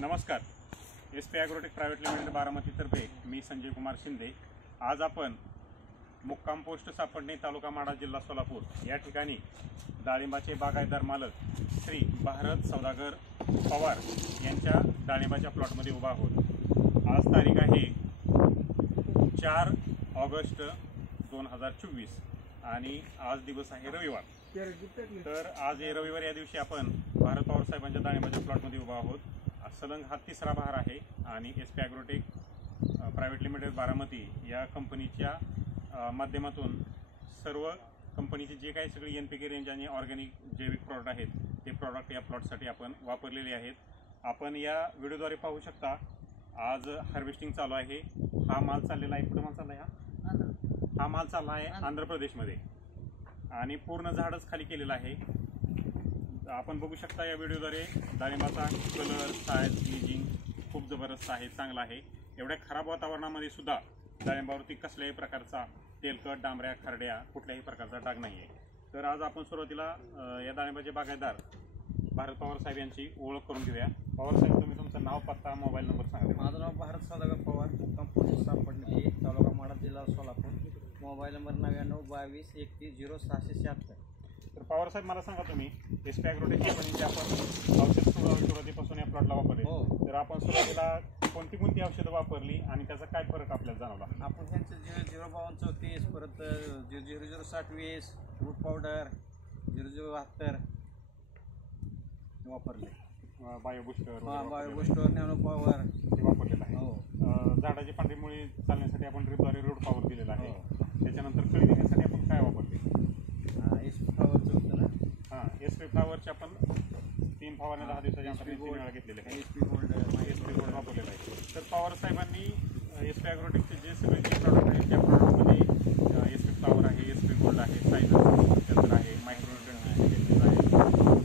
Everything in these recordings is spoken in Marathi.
नमस्कार. SP ॲग्रोटेक प्रायव्हेट लिमिटेड बारामतीतर्फे मी संजय कुमार शिंदे. आज आपण मुक्काम पोस्ट सापडणे, तालुका माढा, जिल्हा सोलापूर या ठिकाणी डाळिंबाचे बागायतदार मालक श्री भारत सौदागर पवार यांच्या डाळिंबाच्या प्लॉटमध्ये उभा आहोत. आज तारीख आहे 4 ऑगस्ट 2024 आणि आज दिवस आहे रविवार. तर आज हे रविवार या दिवशी आपण भारत पवार साहेबांच्या डाळिंबाच्या प्लॉटमध्ये उभा आहोत. सलंग हा तिसरा बहार आहे आणि SP agrotech private limited Baramati या कंपनीच्या माध्यमातून सर्व कंपनीचे जे काही सगळी NPK रेंज आणि ऑर्गॅनिक जैविक प्रॉडक्ट आहेत ते प्रॉडक्ट या प्लॉटसाठी आपण वापरलेले आहेत. आपण या व्हिडिओद्वारे पाहू शकता आज हार्वेस्टिंग चालू आहे. हा माल चाललेला आहे, कुठं माल चालला आहे? हा माल चालला आहे आंध्र प्रदेशमध्ये आणि पूर्ण झाडच खाली केलेलं आहे. आपण बघू शकता या व्हिडिओद्वारे डाळिंबाचा कलर, साईज, ग्लेजिंग खूप जबरदस्त आहे, चांगला आहे. एवढ्या खराब वातावरणामध्ये सुद्धा डाळिंबावरती कसल्याही प्रकारचा तेलकट, डांबऱ्या, खरड्या कुठल्याही प्रकारचा डाग नाही आहे. तर आज आपण सुरुवातीला या डाळिंबाचे बागायतदार भारत पवार साहेब यांची ओळख करून घेऊया. पवार साहेब, तुम्ही तुमचं नाव, पत्ता, मोबाईल नंबर सांगा. माझं नाव भारत सौदागर पवार, मुक्काम पोस्ट सापडणे, तालुका माढा, जिल्हा सोलापूर. Mobile number 99 22 31 0676. तर पवार साहेब, मला सांगा, तुम्ही SP ॲग्रोटेक कंपनीचे आपण औषध सुरुवातीपासून या प्लॉटला वापरले. तर आपण सुरुवातीला कोणती औषधं वापरली आणि त्याचा काय फरक आपल्याला जाणवला? आपण त्यांचं 05234, परत 006020, रूट पावडर 0072 वापरले. बायोबुस्टर, नॅनो पॉवर ते वापरलेलं आहे. झाडाची पांढरी मुळी चालण्यासाठी आपण ड्रिपद्वारे रूट पॉवर दिलेला आहे. त्याच्यानंतर कळी देण्यासाठी आपण काय वापरले? SP फ्लावरचं होतं ना. SP फ्लावरचे आपण 3 फवारण्या 10 दिवसाच्या अंतराने 3 वेळा घेतलेले आहे. SP गोल्ड वापरलेलं आहे. तर पवार साहेबांनी SP ॲग्रोटेकचे जे सगळे जे प्रॉडक्ट आहेत त्या प्रॉडक्टमध्ये SP फ्लावर आहे, SP गोल्ड आहे, सायझर आहे, मायक्रोन्यूट्रिएंट आहे,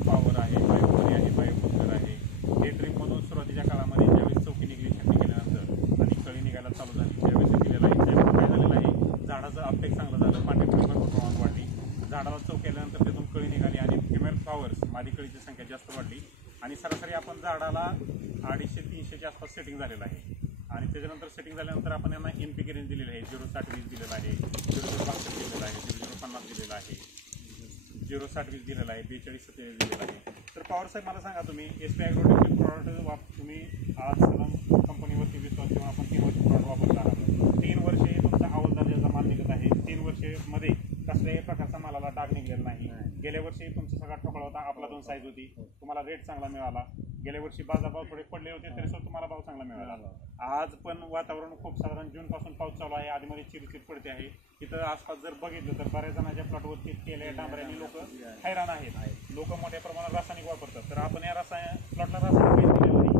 पॉवर आहे, बायोपरी आहे, बायोबुस्टर आहे. हे ड्रीपमधून सुरुवातीच्या काळामध्ये ज्यावेळेस चौकी निघली, छाटणी केल्यानंतर आणि कळी निघायला चालू झाली त्यावेळेस दिलेलं आहे. त्यामुळे काय झालेलं आहे, झाडाचं अपटेक चांगलं झालं, पांढरी भरपूर प्रमाणात वाढली. झाडाला चव केल्यानंतर त्यातून कळी निघाली आणि फिमेल फ्लॉवर्स, मादी कळीची संख्या जास्त वाढली आणि सरासरी आपण झाडाला 250-300च्या आसपास सेटिंग झालेलं आहे. आणि त्याच्यानंतर सेटिंग झाल्यानंतर आपण यांना NPK रेंज दिलेली आहे. 06020 दिलेला आहे, 0062 दिलेला आहे, 0050 दिलेला आहे, 06020 दिलेला आहे, 4227 दिलेला आहे. तर पवार साहेब, मला सांगा, तुम्ही SP ॲग्रोटेकचे प्रॉडक्ट तुम्ही आज कंपनीवरती विश्वास ठेवून आपण 3 वर्ष प्रॉडक्ट वापरत आहात. 3 वर्षे तुमचा हवालदार ज्याचा माल निघत आहे. 3 वर्षेमध्ये कसल्याही प्रकारचा मालाला डाग निघलेला नाही. गेल्या वर्षी तुमचा सगळा ठोकळा होता, आपला 2 साईज होती, तुम्हाला रेट चांगला मिळाला. गेल्या वर्षी बाजारभाव थोडे पडले होते तरी सुद्धा तुम्हाला भाव चांगला मिळाला. आज पण वातावरण खूप साधारण जूनपासून पाऊस चालू आहे, आधीमध्ये चिरचिर पडते आहे. इथं आसपास जर बघितलं तर बऱ्याच जणांच्या प्लॉटवरती केल्या डांबऱ्याने लोक हैराण आहेत. लोक मोठ्या प्रमाणात रासायनिक वापरतात. तर आपण या प्लॉटला रासायनिक काहीच दिलेलं नाही,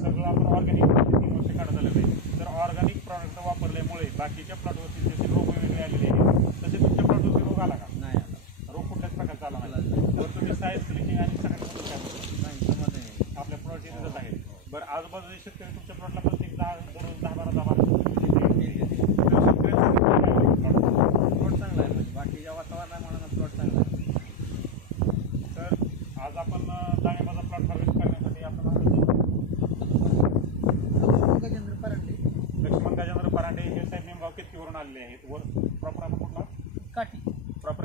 सगळं आपण ऑर्गॅनिक 3 वर्ष काढत आलेलं आहे. तर ऑर्गॅनिक प्रॉडक्ट वापरल्यामुळे बाकीच्या प्लॉटवरती जसे रोग वेगळे आलेले आहेत तसे तुमच्या प्लॉटवरती रोग आला का? नाही आला. रोग कुठल्याच प्रकारचा आला नाही. तर तुम्ही साईज क्लिनिंग आणि सगळ्यात काय आपल्या प्लॉट येतच आहे. बरं, आजूबाजूचे शेतकरी तुमच्या प्लॉटला प्रत्येक 10-12 प्लॉट चांगला आहे, म्हणजे बाकीच्या वातावरणामुळे प्लॉट चांगला आहे. तर आज आपण डाळिंबाचा प्लॉट हार्वेस्ट करण्यासाठी आपण लक्ष्मण गजेंद्र परांडे हे साहेब नेमगाव केतकीवरून आलेले आहेत. वर प्रॉपर आपण कुठला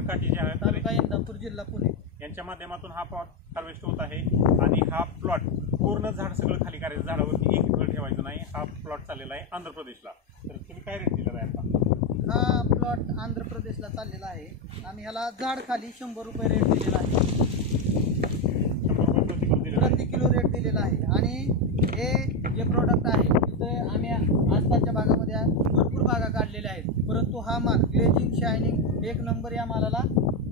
काठी जे आहे तालुका इंदापूर, जिल्हा पुणे यांच्या माध्यमातून हा प्लॉट हार्वेस्ट होत आहे. आणि हा प्लॉट पूर्ण झाड सगळं खाली करायचं, झाडावरती एक फळ ठेवायचं नाही. हा प्लॉट चाललेला आहे आंध्र प्रदेशला. तर तुम्ही काय रेट दिलेला आहे आता? हा प्लॉट आंध्र प्रदेशला चाललेला आहे. आम्ही ह्याला झाड खाली 100 रुपये रेट दिलेला आहे, 100 रुपये प्रति किलो रेट दिलेला आहे. आणि हे जे प्रोडक्ट आहे तिथं आम्ही आसपासच्या भागामध्ये भरपूर बागा काढलेल्या आहेत, परंतु हा माल ग्लेजिंग, शायनिंग 1 नंबर या मालाला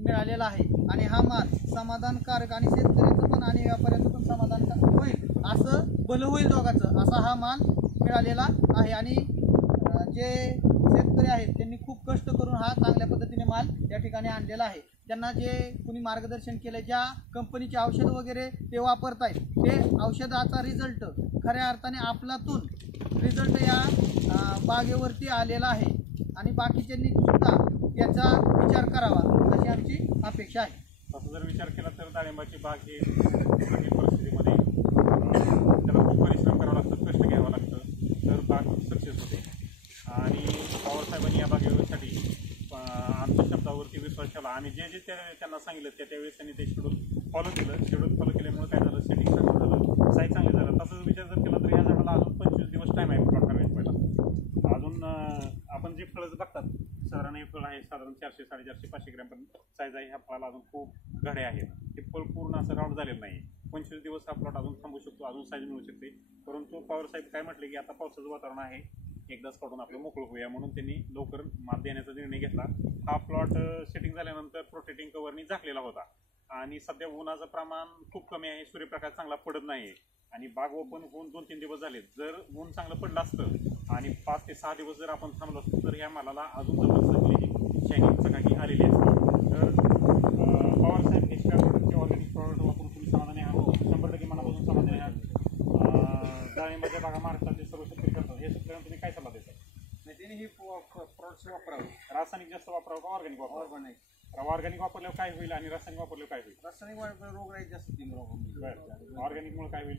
मिळालेला आहे. आणि हा माल समाधानकारक आणि शेतकऱ्याचं पण आणि व्यापाऱ्याचं पण समाधान होईल, असं भलं होईल दोघांचं, असा हा माल मिळालेला आहे. आणि जे शेतकरी आहेत त्यांनी खूप कष्ट करून हा चांगल्या पद्धतीने माल या ठिकाणी आणलेला आहे. त्यांना जे कुणी मार्गदर्शन केलं, ज्या कंपनीचे औषध वगैरे ते वापरत आहेत, ते औषधाचा रिझल्ट खऱ्या अर्थाने आपलातून रिझल्ट या बागेवरती आलेला आहे. आणि बाकीच्यांनी सुद्धा याचा विचार करावा अशी आमची अपेक्षा आहे. तसं जर विचार केला तर डाळिंबाची बाग ही परिस्थितीमध्ये त्याला खूप परिश्रम आम्ही जे जे त्यांना सांगितलं त्यावेळेस त्यांनी ते शेड्यूल फॉलो केलं. शेड्यूल फॉलो केल्यामुळे काय झालं, सेटिंग चांगलं झालं, साईज चांगली झालं. तसंच विचार जर केला तर ह्या झाडाला अजून 25 दिवस टाईम आहे प्लॉट करायचा पहिला. अजून आपण जे फळं बघतात साधारण हे फळ आहे साधारण 400, 450, 500 ग्रॅमपर्यंत साईज आहे. ह्या फळाला अजून खूप घडे आहेत. ते फळ पूर्ण असं राऊंड झालेलं नाही. 25 दिवस हा प्लॉट अजून थांबू शकतो, अजून साईज मिळू शकते. परंतु पवार साहेब काय म्हटले की आता पावसाचं वातावरण आहे, एकदाच काढून आपलं मोकळं होऊया, म्हणून त्यांनी लवकर मात देण्याचा निर्णय घेतला. हा प्लॉट सेटिंग झाल्यानंतर प्रोटेक्टिंग कव्हरनी झाकलेला होता आणि सध्या उन्हाचं प्रमाण खूप कमी आहे, सूर्यप्रकाश चांगला पडत नाही आणि बाग ओपन होऊन 2-3 दिवस झाले. जर ऊन चांगलं पडलं असतं आणि 5 ते 6 दिवस जर आपण थांबलो असतो तर ह्या मालाला अजून जबरदस्त शायनिंग चकाकी आलेली असते. तर पवार साहेब एक्स्ट्रा प्रोडक्टचे ऑर्गॅनिक प्रॉडक्ट वापरून तुम्ही समाधानी आहात, 100% मनापासून समाधानी आहात. डाळिंबाच्या बागा महाराष्ट्राचे सर्व शेतकरी करतात, हे शेतकऱ्यांना तुम्ही काय सल्ला देता? नाही, त्यांनी ही प्रॉडक्ट्स वापरावे. रासायनिक जास्त वापरावं का ऑर्गॅनिक वापरावं? ऑर्गॅनिक ऑर्गॅनिक वापरल्यावर काय होईल आणि रासायनिक वापरल्यावर काय होईल? रासायनिक रोगराई जास्त बरं, ऑर्गॅनिकमुळे काय होईल?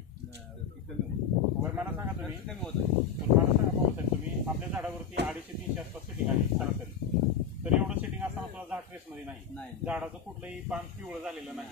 कमी होतं. बरं, मला सांगा तुम्ही, कमी होतं. पण मला सांगा भाऊ साहेब, तुम्ही आपल्या झाडावरती 250-300 आसपास सेटिंग आहे सरासरी, तर एवढं सेटिंग असताना सुद्धा झाड ट्रेसमध्ये नाही, नाही. झाडाचं कुठलंही पान पिवळं झालेलं नाही.